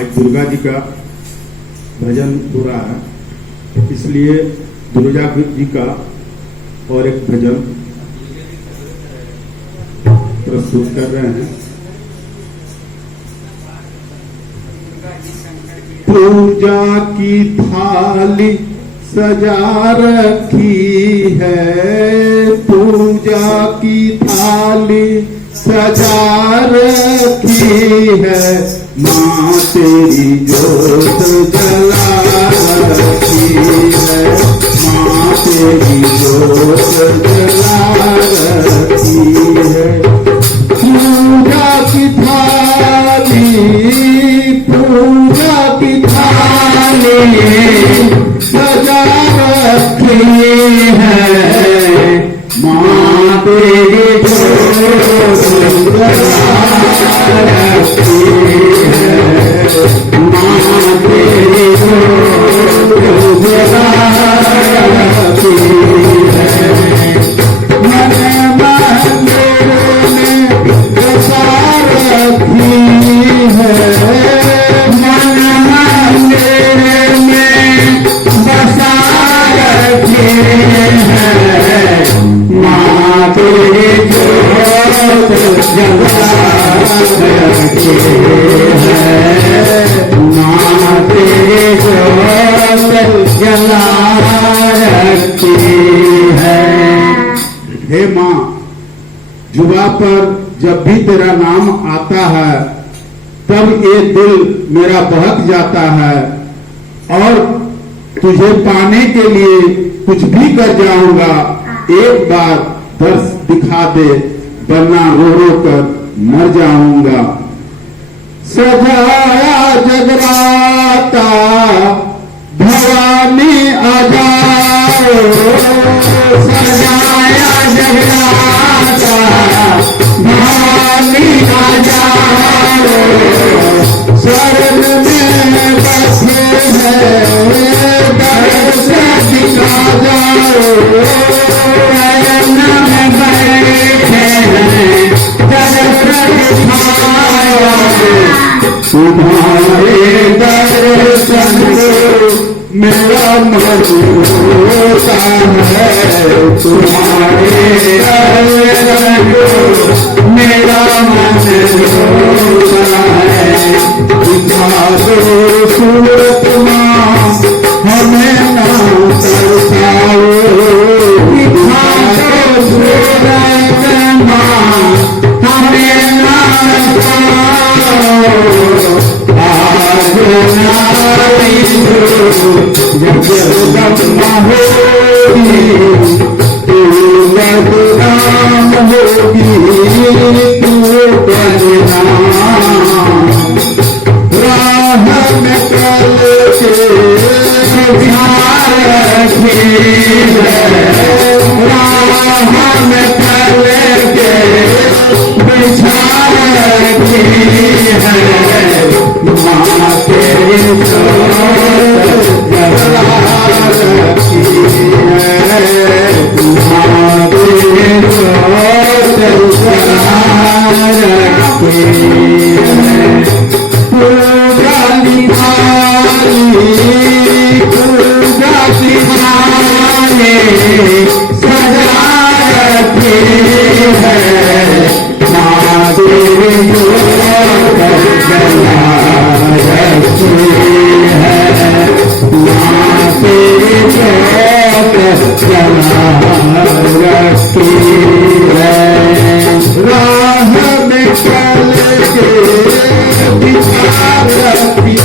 आज दुर्गा जी का भजन हो रहा है, इसलिए दुर्गा जी का और एक भजन प्रस्तुत कर रहे हैं। पूजा की थाली सजा रखी है, पूजा की थाली सजा रखी है, माँ तेरी जोत जला रखी है, माँ तेरी जोत जला रखी है। पूजा की थाली, पूजा की थाली सजा रखी है, माँ तेरी जोत जला रखी है, माँ तेरी जोत जला रखी है। मन मंदिर में बसा रखी है, मन मंदिर में बसा रखी है, माँ तेरी जोत जला रखी है, माँ तेरी जोत जला रखी है। हे माँ, जुबा पर जब भी तेरा नाम आता है तब ये दिल मेरा बहक जाता है, और तुझे पाने के लिए कुछ भी कर जाऊंगा। एक बार दर्श दिखा दे, वरना रो रो कर मर जाऊंगा। सजाया जगराता भवानी आ जाओ, सजाया जगराता भवानी आ जाओ, शरण में बसे है दर्श दिखा जाओ, शरण में बैठे हैं दर्श दिखाओ, तुम्हारे दर्शन मेरा मन होता है, तुम्हारे दर्शन मेरा मन होता है। दिखा दो सूरत माँ हमें ना तरसाओ, दिखा दो सूरत माँ हमें ना तरसाओ। आज नारी जब जगदम्बा होगी, तू बदनाम होगी, तू बदनाम। राह में कल के बिहार रखी है, राह में कल के बिछार रखी है, माँ तेरी जोत जला रखी है, माँ तेरी जोत जला रखी है। पूजा की थाली, पूजा की थाली सजा रखी है, माँ तेरी जोत जला रखी है, माँ तेरी जोत जला रखी है। राह में चल के दिखा रखी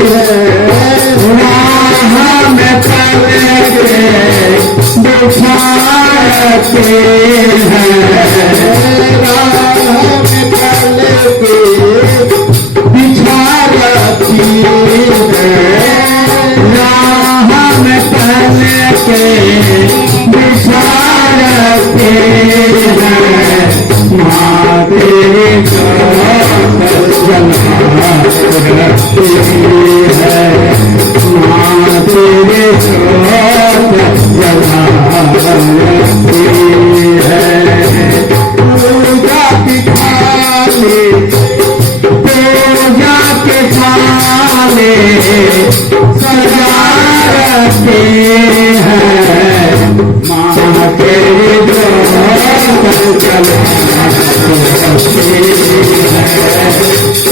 है, राह में चल के दिखा रखी है, राह में चल के बिछा रखी है, राह में चल के बिछा रखी है, माँ तेरी जोत जला रखी है, माँ तेरी जोत जला रखी है। सजा रखे हैं। माँ तेरी ज्योत जला रखी है।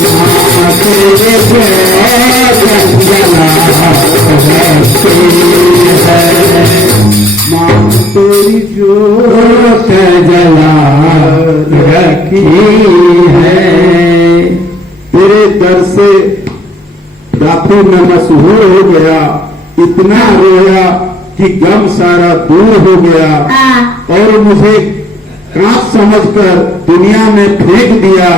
माँ तेरी ज्योत जला रखी है। माँ तेरी ज्योत जला रखी है। तेरे दर से रातों में मशहूर हो गया, इतना रोया कि गम सारा दूर हो गया और मुझे कांच समझकर दुनिया में फेंक दिया।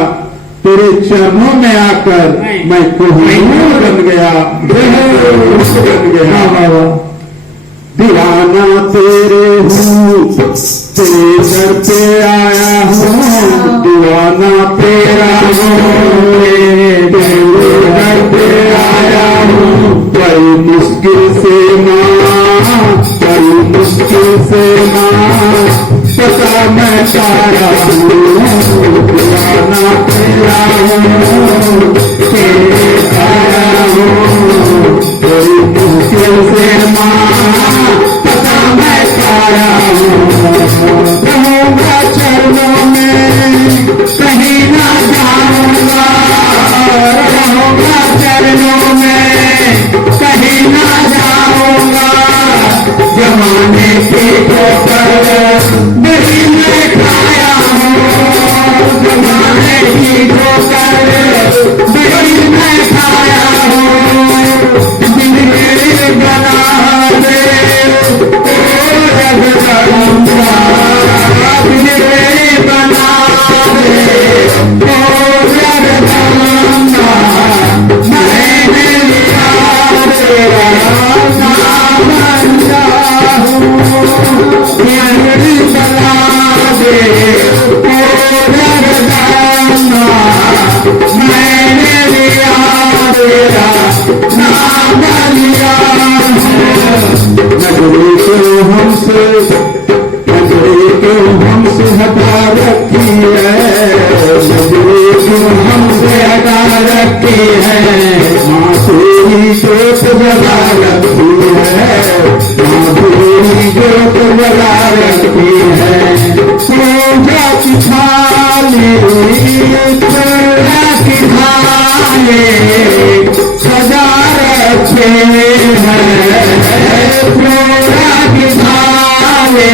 तेरे चरणों में आकर मैं कोहिनूर बन गया, बन गया। दीवाना तेरे हूँ, तेरे दर पे आया हूँ। दीवाना तेरा हूँ, तेरे दर पे आया हूँ। बड़ी मुश्किल से माँ, बड़ी मुश्किल से माँ, पता मैं पाया हूँ। दीवाना तेरा हूँ, तेरे आया हूँ। बड़ी मुश्किल से माँ, पता मैं पाया हूँ। रहूंगा चरणों में, कहीं ना जाऊंगा। रहूंगा चरणों में, कहीं ना जाऊंगा। जमाने की ठोकर नहीं मैं खाया हूँ। जमाने की ठोकर नहीं मैं खाया हूँ। जिंदगी बना दे ओ जगदम्बा, जिंदगी बना दे ओ जगदम्बा। मैंने लिया तेरा नाम लिया हूँ। जिंदगी बना दे ओ जगदम्बा। मैंने लिया तेरा नाम लिया है। नगरी को हमसे, नगरी को हमसे हटा रखी है। नगरी को हमसे हटा रखी है। माँ तेरी ज्योत जला रखी है। माँ तेरी ज्योत जला रखी है। पूजा की थाली, पूजा की थाली सजा रखे हैं। पूजा की थाली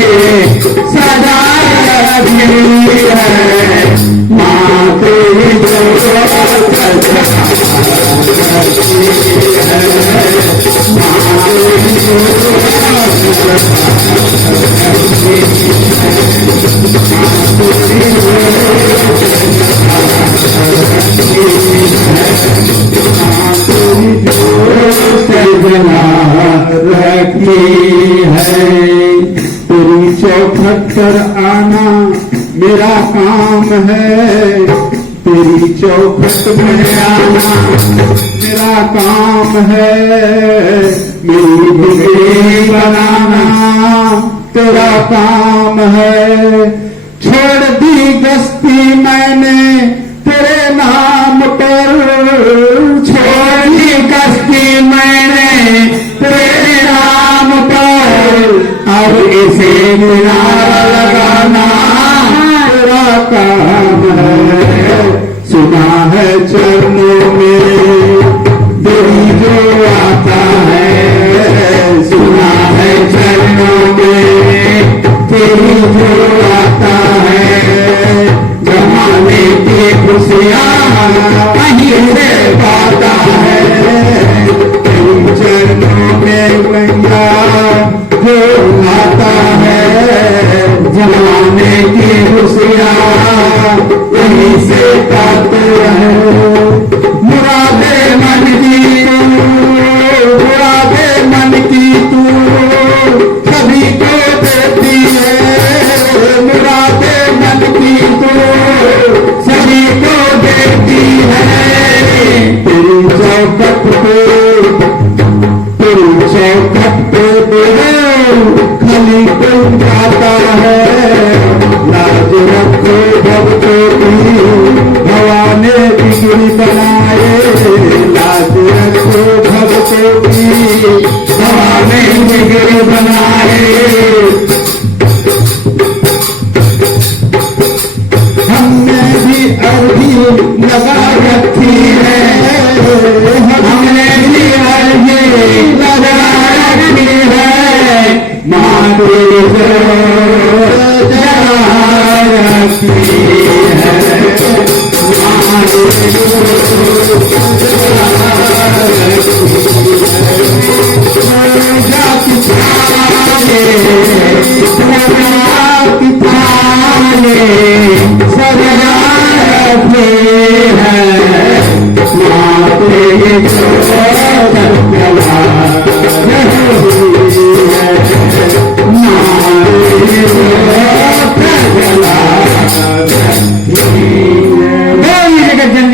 सजा रखी है। माँ तेरी ज्योत जला रखी है। माँ तेरी ज्योत जला रखी है। तेरी चौखट पर आना मेरा काम है। तेरी चौखट में आना मेरा काम है। मेरी बिगड़ी बनाना तेरा काम है। छोड़ दी गस्ती मैंने तेरे नाम पर। छोड़ दी गस्ती मैंने तेरे नाम पर। अब इसे किनारा लगाना तेरा काम है। सुना है चरणों में तेरी जो आता है। सुना है चरणों में तेरी जो आता है। जमाने की खुशियाँ कहीं से पाता है। तेरी चरणों में मैया जो आता है। जमाने की खुशियाँ कहीं से पाते हैं। मुरादे मन की तू, मुरादे मन की तू सभी को देती है। मुरादे मन की तू सभी को देती है। तेरी चौखट पे, तेरी चौखट पे खाली कोई जाता है। लाज रखो भक्तों की, भगवान ने बिगड़ी बनाए। लाज रखो भक्त बातों की हवा में जिगर बनाए। हमने भी अर्जी लगा रखी है, हमने भी अर्जी लगा रखी है, माटी जगा रखी है, माटी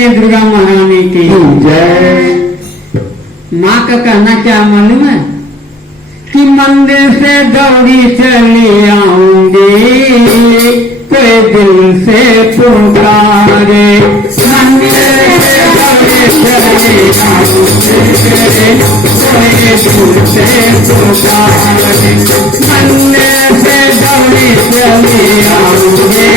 दुर्गा महारानी की जय। माँ का कहना क्या मालूम है कि मंदिर से दौड़ी चली आऊंगी, कोई दिल से पुकारे। मंदिर से दौड़ी चली आऊंगी, कोई दिल से पुकारे। मंदिर से दौड़ी चली आऊंगी,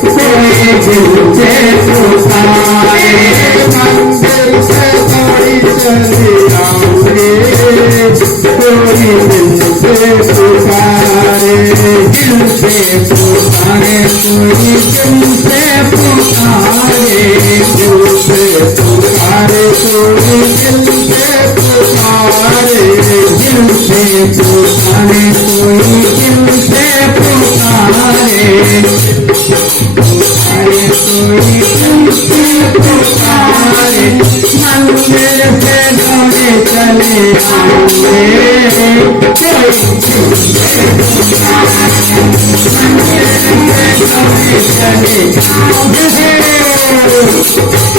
कोई दिल से पुकारे। मंदिर से दौड़ी चली आऊंगी, कोई दिल से पुकारे। दिल से पुकारे, कोई दिल से पुकारे। दिल से पुकारे, कोई दिल से पुकारे। दिल से पुकारे, कोई दिल से पुकारे। पुकारे, कोई दिल से पुकारे। मंदिर से दौड़े चले आऊंगे, कोई दिल से पुकारे। मंदिर से दौड़े चले आऊंगे,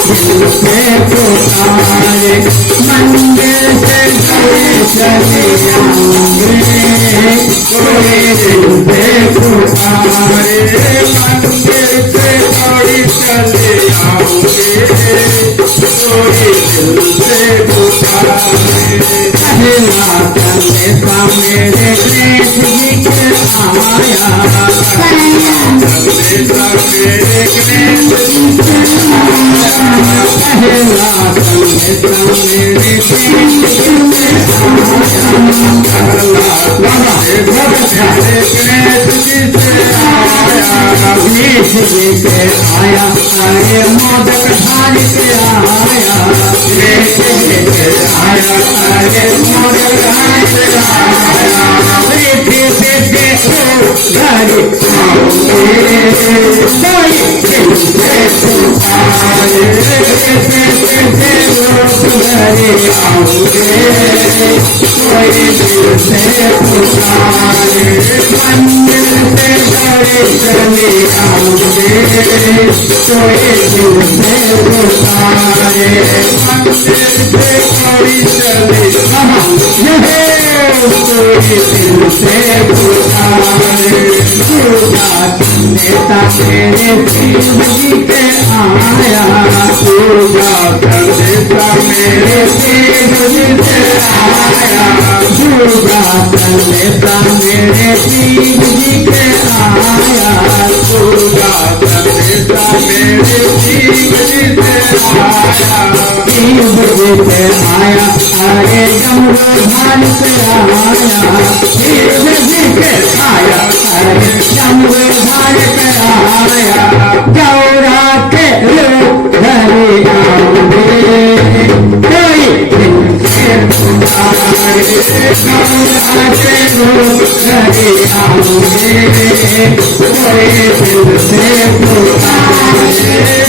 दिल से पुकारे। मंदिर से दौड़े चले आऊंगे, कोई दिल से पुकारे। मंदिर से दौड़ी चले आऊंगे, कोई दिल से पुकारे। पहला संदेशा मेरे कृष्ण जी के आया, संदेशा मेरे कृष्ण जी के आया। पहला संदेशा मेरे कृष्ण जी के आया, पहला संदेशा मेरे कृष्ण जी से आया। कृष्ण जी से आया, अरे मोदक धारी से आया। कृष्ण जी से आया, अरे मोदक धारी से आया। पृथ्वी पे देखो घर आओगे, कोई दिल से पुकारे। पृथ्वी पे देखो घर आओगे, कोई दिल से पुकारे। मंदिर से दौड़े चले आऊंगे, कोई दिल से पुकारे। मंदिर से दौड़ी चले आऊंगे, कोई दिल से पुकारे। दुर्गा नेता तेरे शिव जी के आया, दुर्गा नेता मेरे शिव जी से आया। दुर्गा नेता मेरे शिव जी के आया, दुर्गा नेता मेरे शिव जी से आया। शिव जी से आया, अरे जमलोधान से आया। शिव जी से आया, अरे जमलोधान से आया। गौरा के लोग घरे आऊंगे, कोई दिल से पुकारे। गौरा के लोग घरे आऊंगे, कोई दिल से पुकारे।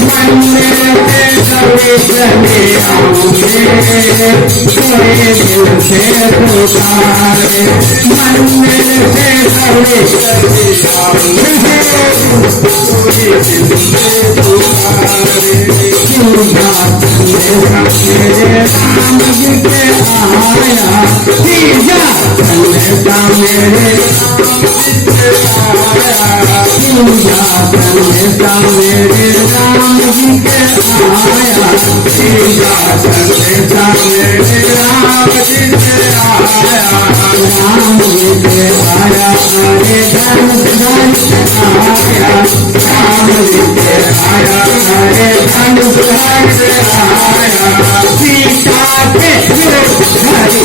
मंदिर से दौड़े चले आऊंगे, कोई दिल से पुकारे। मंदिर से दौड़े चले आऊंगे, कोई दिल से पुकारे। दुर्गा मेरे राम जी के आया, सीधा संदेशा मेरे राम जी के आया। संदेशा मेरे राम जी के आया, तीजा संदेशा मेरे राम जी के आया, राम जी के आया, हरे धन धन आया, राम जी के आया, हरे धन धन आया, सीता के हरि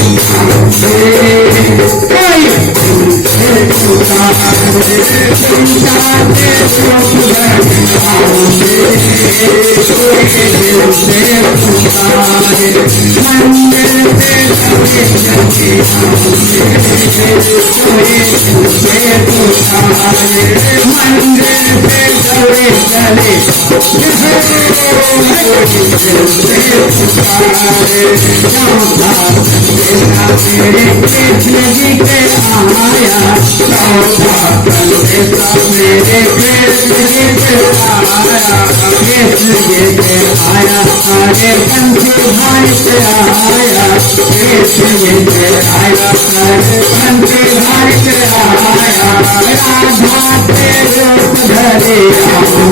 आया, हरे पंथी भाई से आया, कृष्ण जी से आया, हरे पंथी भाई से आया, राधा के रूप धरे आए,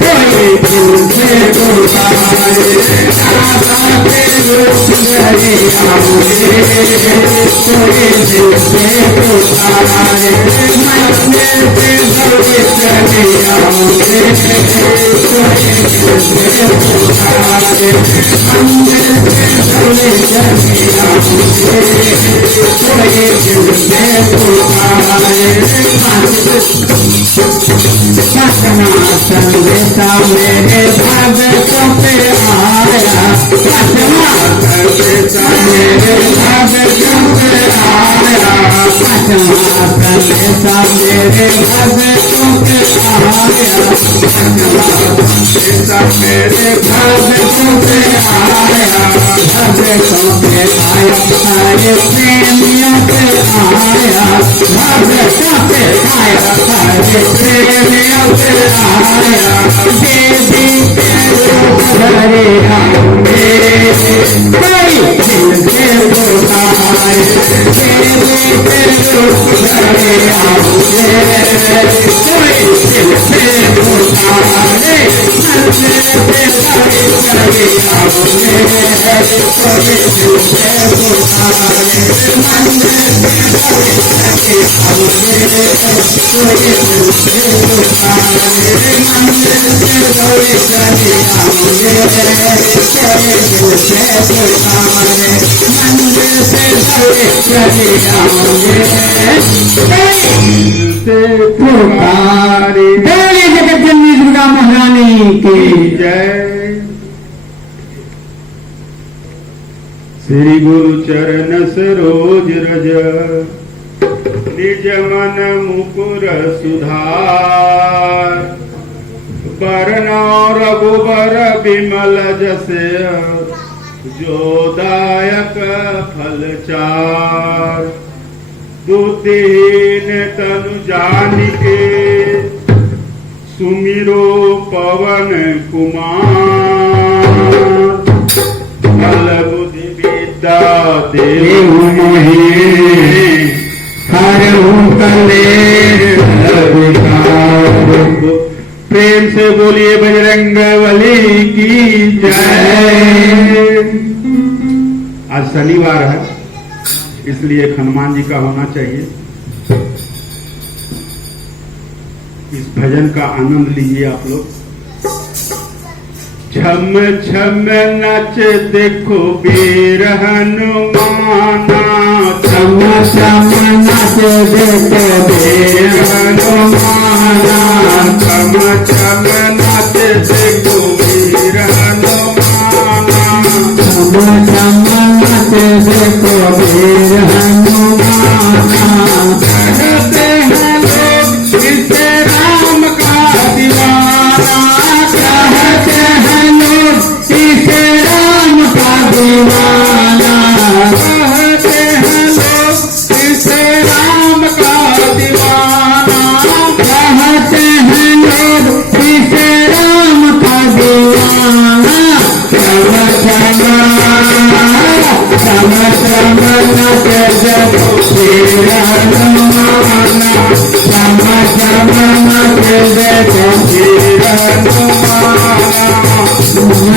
कोई दिल से पुकारे, राधा के रूप धरे आए, कोई दिल से पुकारे, मंदिर से गौरी चले आए, संदेशा मेरे भगतों पे आया, संदेशा मेरे भगतों पे आया, संदेशा मेरे भगतों पे आया, संदेशा मेरे भगतों पे आया, भगतों पे आया, हरे प्रेमियों पे आया, भगतों पे आया, हरे प्रेमियों पे आया, देवी के रूप धरे आए, कोई दिल से पुकारे, देवी के रूप धरे आए, कोई दिल से पुकारे, मंदिर से गौरी चले आए, कोई दिल से पुकारे, मंदिर से गौरी चले आए, कोई दिल से पुकारे, मंदिर से गौरी चले आए, कोई दिल से पुकारे, मंदिर से गौरी चले आए, पुकारे। बोलिए जगत जननी दुर्गा महारानी की जय। श्री गुरु चरण सरोज रज, निज मन मुकुर सुधार, बरनौ रघुबर बिमल जस, जो दायक फल चार, बुद्धिहीन तनु जानिके, सुमिरो पवन कुमार, बल बुद्धि विद्या देव मोहि, हरहु कलेश विकार। प्रेम से बोलिए बजरंग बली की जय। आज शनिवार है, इसलिए हनुमान जी का होना चाहिए। इस भजन का आनंद लीजिए आप लोग। छम छम नच देखो वीर हनुमाना, छम छम नच देखो वीर हनुमाना, छम छम नच देखो वीर हनुमाना, छम छम नच देखो वीर हनुमाना। कहते हैं लोग इसे राम का दीवाना, कहते हैं लोग इसे राम का दीवाना, कहते हैं लोग इसे राम का दीवाना, कहते हैं लोग इसे राम का दीवाना। चम चम चम चम नच देखो वीर हनुमाना, चम चम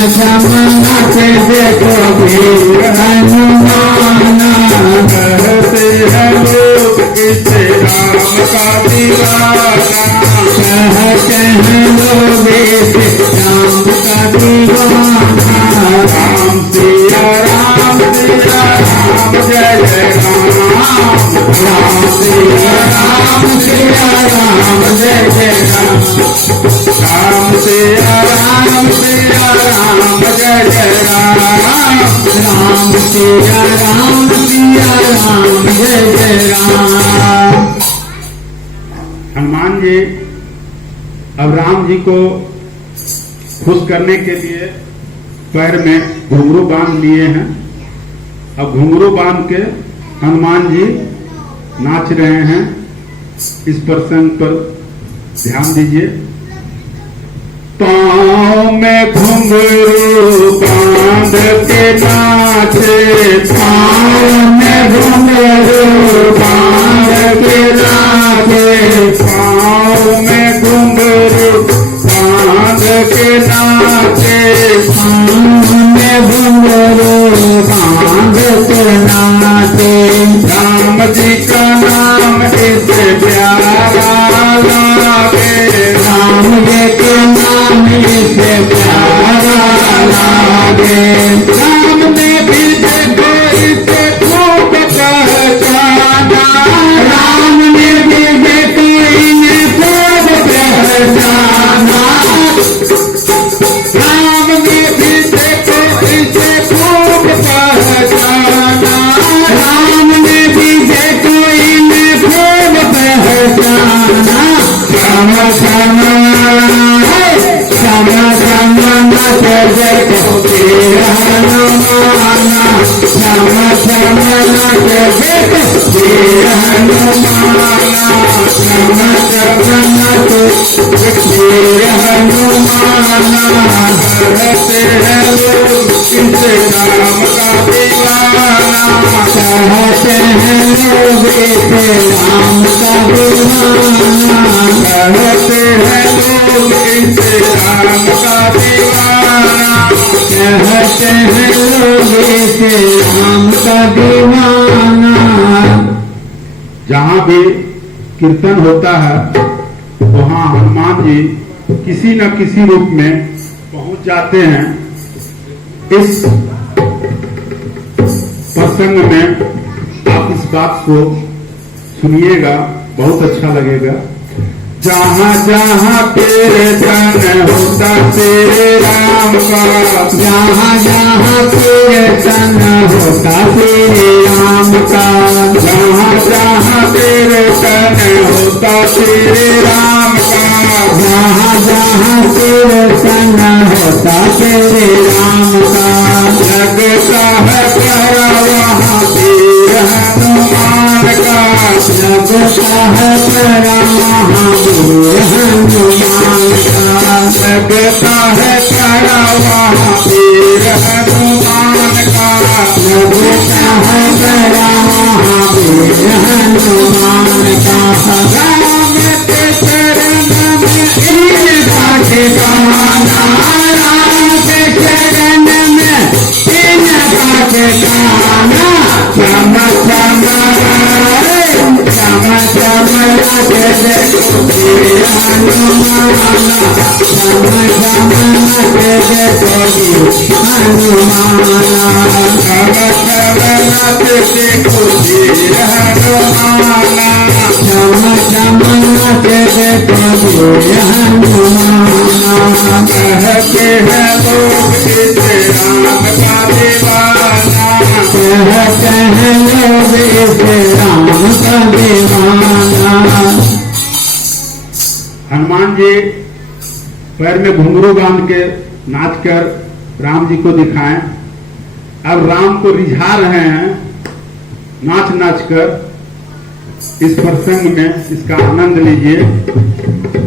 श्याम नाचे देखो वीर हनुमाना कहते हैं लोग इसे राम का दीवाना कहते हैं लोग इसे राम का दीवाना राम सिया राम जय जय राम राम सिया राम जय जय राम राम सिया राम जय जय राम राम सिया राम जय जय राम। हनुमान जी अब राम जी को खुश करने के लिए पैर में घुंघरू बांध लिए हैं। अब घुंघरू बांध के हनुमान जी नाच रहे हैं। इस प्रसंग पर ध्यान दीजिए। पाँव में घुंघरू बांध के नाचे, पाँव में घुंघरू बांध के नाचे, पाँव में घुंघरू बांध के नाचे, पाँव में घुंघरू बांध के नाचे। राम जी का नाम इसे प्यारा लागे, राम जी के नाम इसे प्यारा लागे। राम ने भी देखो इसे खूब पहचाना, राम ने भी देखो इन्हें खूब पहचाना। राम ने भी देखो इसे खूब पहचाना, राम ने भी देखो इन्हें खूब पहचाना। श्याम श्याम श्याम श्याम नाच देखो वीर हनुमाना, श्याम श्याम नाच देखो वीर हनुमाना, श्याम श्याम नाच वीर हनुमाना। कहते हैं लोग इसे राम का दीवाना, कहते हैं लोग इसे राम का दीवाना, कहते हैं लोग इसे राम का दीवाना। कहते हैं लोग इसे राम का दीवाना। जहाँ भी कीर्तन होता है वहाँ हनुमान जी किसी न किसी रूप में पहुंच जाते हैं। इस प्रसंग में आप इस बात को सुनिएगा, बहुत अच्छा लगेगा। जहाँ जहाँ तेरे तन होता तेरे राम का, जहाँ जहाँ कीर्तन होता तेरे राम का, जहाँ जहाँ तेरे तन होता तेरे राम का, जहाँ जहाँ कीर्तन होता तेरे राम का। लगता है प्यारा वहाँ वीर हनुमान का, लगता है प्यारा वहाँ वीर हनुमान का, लगता है प्यारा वहाँ वीर हनुमान का, लगता है प्यारा वहाँ वीर हनुमान का। राम के चरण में इनका ठिकाना, राम के चरण में इनका ठिकाना। श्याम श्याम श्याम श्याम नाच देखो वीर हनुमाना, श्याम श्याम नाच देखो वीर हनुमाना। श्याम श्याम नाच देखो वीर हनुमाना। श्याम श्याम नाच देखो वीर हनुमाना। कहते हैं लोग इसे राम का दीवाना, कहते हैं लोग इसे राम का दीवाना। हनुमान जी पैर में घुंघरू बांध के नाच कर राम जी को दिखाएं। अब राम को रिझा रहे हैं नाच नाच कर। इस प्रसंग में इसका आनंद लीजिए।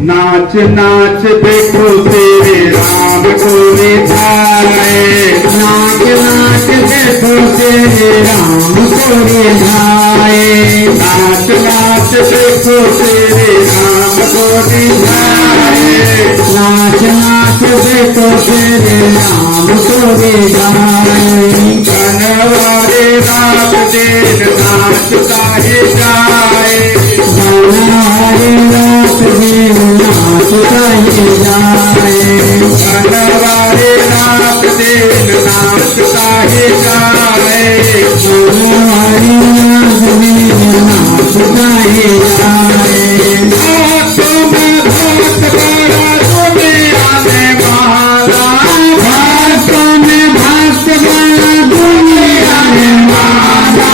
नाच नाच देखो तेरे राम को रिझाए, नाच नाच देखो तेरे राम को रिझाए, नाच नाच देखो तेरे राम को रिझाए, नाच नाच देखो तेरे नाम को रे गाए बनवारे रात दिन नाच काहे जाए बनवारे रात दिन नाच काहे जाए बनवारे रात दिन नाच काहे जाए बनवारे रात दिन नाच काहे जाए हाथों में भात बड़ा दुनिया में माला हाथों में भात बड़ा दुनिया में माला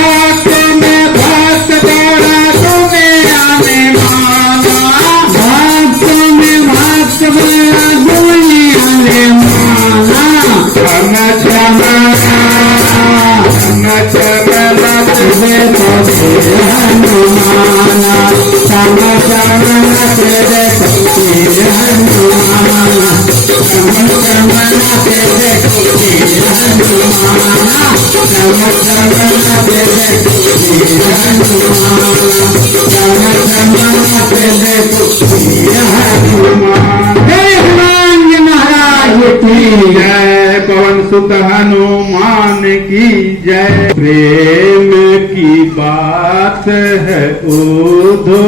हाथों में भात बड़ा दुनिया में माला हाथों में भात बड़ा दुनिया में माला छम छम छम छम लत देखो तेरे हनुमाना चम चम नच देखो तेरे हनुमाना चम चम नच देखो तेरे हनुमाना चम चम नच देखो तेरे हनुमाना चम चम नच देखो तेरे हनुमान हे हनुमान जी महाराज की जय पवन सुत हनुमान की जय प्रेम की बात है उधो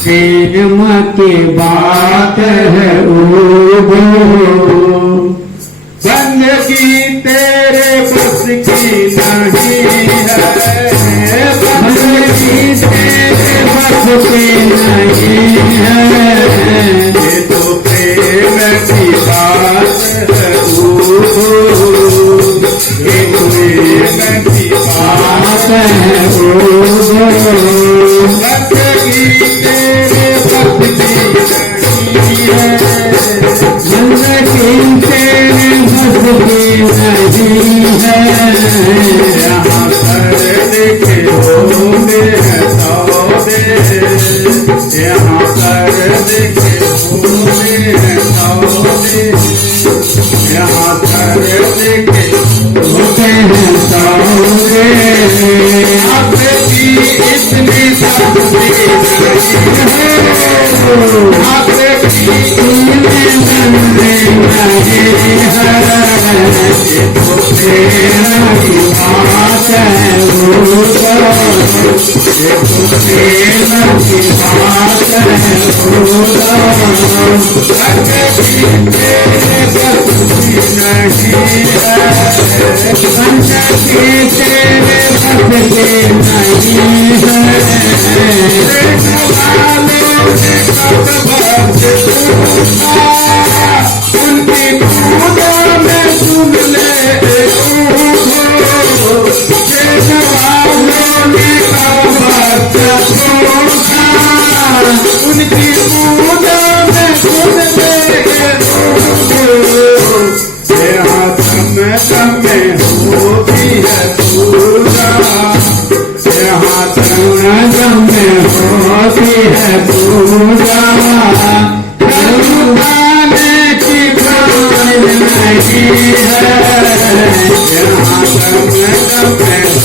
प्रेम की बात है ओ बंदगी तेरे बस की नहीं है बंदगी तेरे बस की नहीं है ये तो प्रेम की बात है ये प्रेम की बात बात है ओ बंदगी तेरे बस की नहीं है बंदगी तेरे बस की नहीं है यहाँ कर देखे होंगे सौदे यहाँ कर देखे होंगे सौदे यहाँ कर देखे होते हैं सौदे आपकी इतनी सब्जी नहीं आपकी में बंदे नहीं है ये तो प्रेम की बात है ओ ये तो प्रेम की बात है ओ बंदगी तेरे बस की नहीं है बंदगी तेरे बस की नहीं है उनकी पूजा में सुन ले उनकी पूजा में सुन ले यहाँ समय होती है पूजा यहाँ जब में होती है पूजा करुणाने की प्राण नहीं है यहाँ समय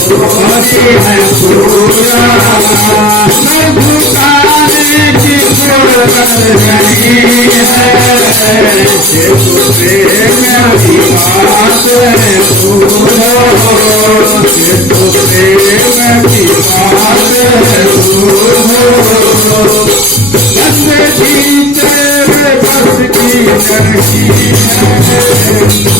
होती है पूजा करुणाने की प्राण नहीं है ये तो प्रेम की बात है पूजा ये तो प्रेम की बात है बंदगी तेरे बस की नहीं है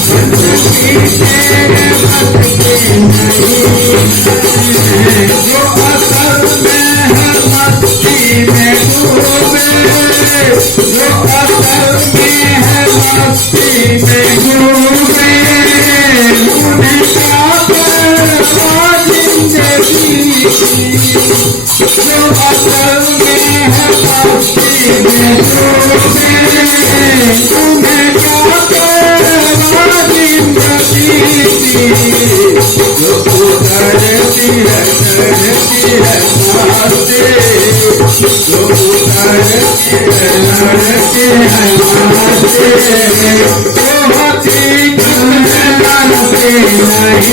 बंदगी तेरे बस की नहीं है जो असल में है मस्ती में डूबे जो असल में है मस्ती में डूबे उन्हें क्या परवाह जिंदगी जो असल में है मस्ती में डूबे उन्हें क्या परवाह जिंदगी की जो उतरती है चढ़ती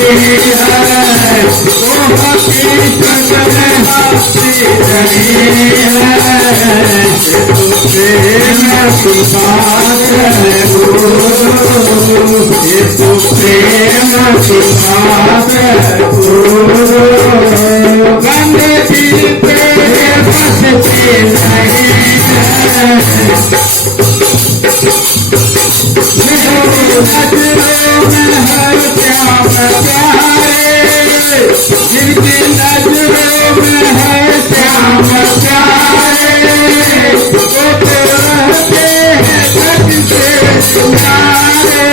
है वो हकीकत में हाथी नहीं है तो प्रेम की बात है गुरु ये तो प्रेम की बात है गुरु गंदगी तेरे बसती नहीं है नजरों में हर प्यार प्यारे जिनकी नजरों में है श्याम प्यारे वो तो रहते हैं सच से किनारे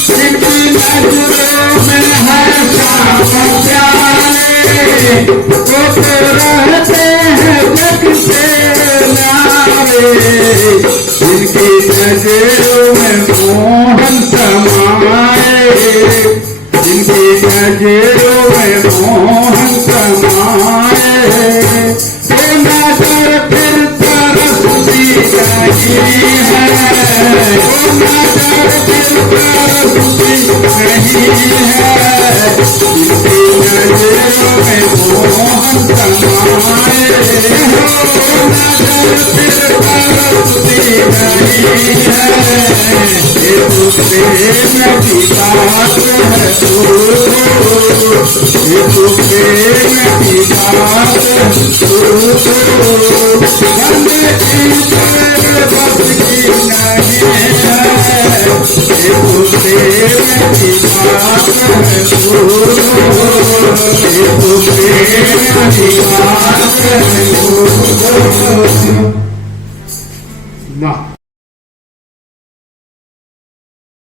जिनकी नजरों में है श्याम प्यारे वो तो रहते हैं सच से नारे जिनकी नजरों में मोहन समाए जिनकी नजरों में मोहन समाए वो नजर फिर तरसती नहीं है वो नजर फिर तरसती नहीं है जिनकी नजरों में मोहन समाए वो नजर फिर तरसती नहीं है ये तो प्रेम की बात है ये तो प्रेम की बात है गंदगी तेरे बस की नहीं है ये तो प्रेम की बात है ये तो प्रेम की बात है वाह